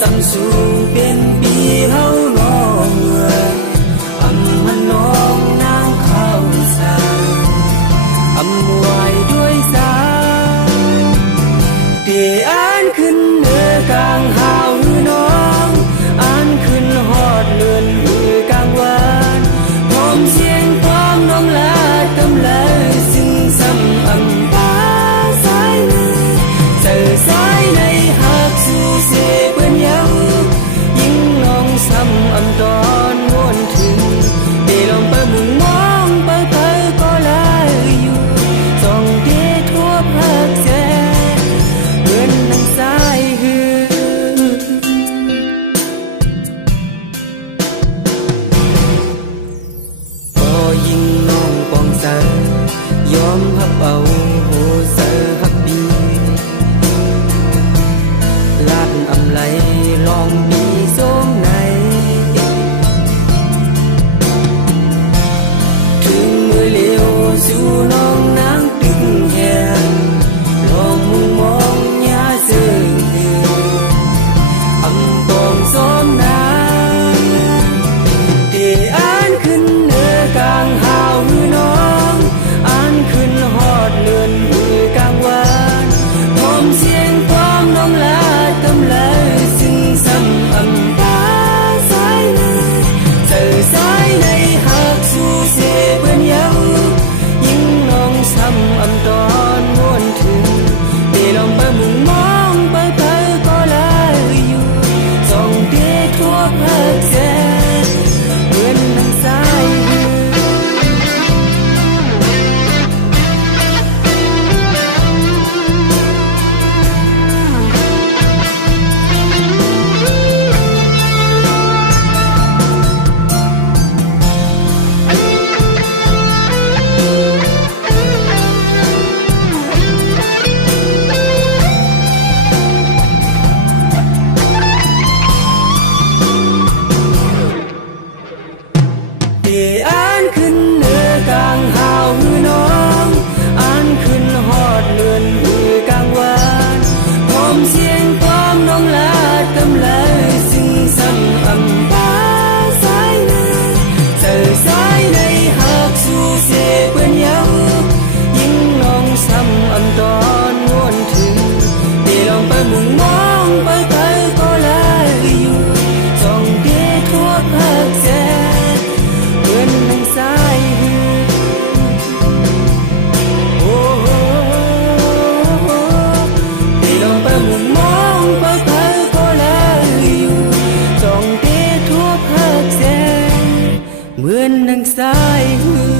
สำสูงเป็นปีเฮาน้องอำมันน้องนางเข้าสางอำไว้ด้วยสายเดียอ่านขึ้นเนื้อกลางหาวหือน้องอ่านขึ้นฮอดเลือนหือกลางวานพร้อมเสียงความน้องลากำเลยซึ่งซ้ำอำตาสายเลยเจอสายในหักสู่เสเปื้อนเยายิ่งน้องซ้ำอำตอนม้วนถึงได้ลองไปมุงมองไปก็ลายอยู่จ้องเดทั่วภาคแสเพื่อนนั่งสายหือพอยิ่งน้องปองสายอมหับเอาโหเสอหักดีลาดอำไหลลองปีส้มในถึงมือเลี้ยวสู่น้องนางตึงแหงลองมุงมองยาเสื่ออำปองส้มนาเดอ่านขึ้นเนื้อกลางหาวหือน้องอ่านขึ้นฮอดเลือนหือกลางวานพร้อมเสียงความน้องลากำเลยซึ่งซ้ำอำตาสายเลยเจอสายในหักสู่เสเปื้อนเยายิ่งน้องซ้ำอำตอนม้วนถึงได้ลองไปมุงมองไปก็ลายอยู่จ้องเดทั่วภาคแสเพื่อนนั่งสายหือเดอ่านขึ้นเนื้อกลางหาวหือน้องอ่านขึ้นฮอดเลือนหือกลางวานพร้อมเสียงความน้องลากำเลยซึ่งซ้ำอำตาสายเลยเจอสายในหักสู่เสเปื้อนเยายิ่งน้องซ้ำอำตอนม้วนถึงได้ลองไปมุงมองไปก็ลายอยู่จ้องเดทั่วภาคแสเพื่อนนั่งสายหือโอ้โหได้ลองไปมุงมองไปก็ลายอยู่จ้องเดทั่วภาคแสเหมือนนั่งสายหือ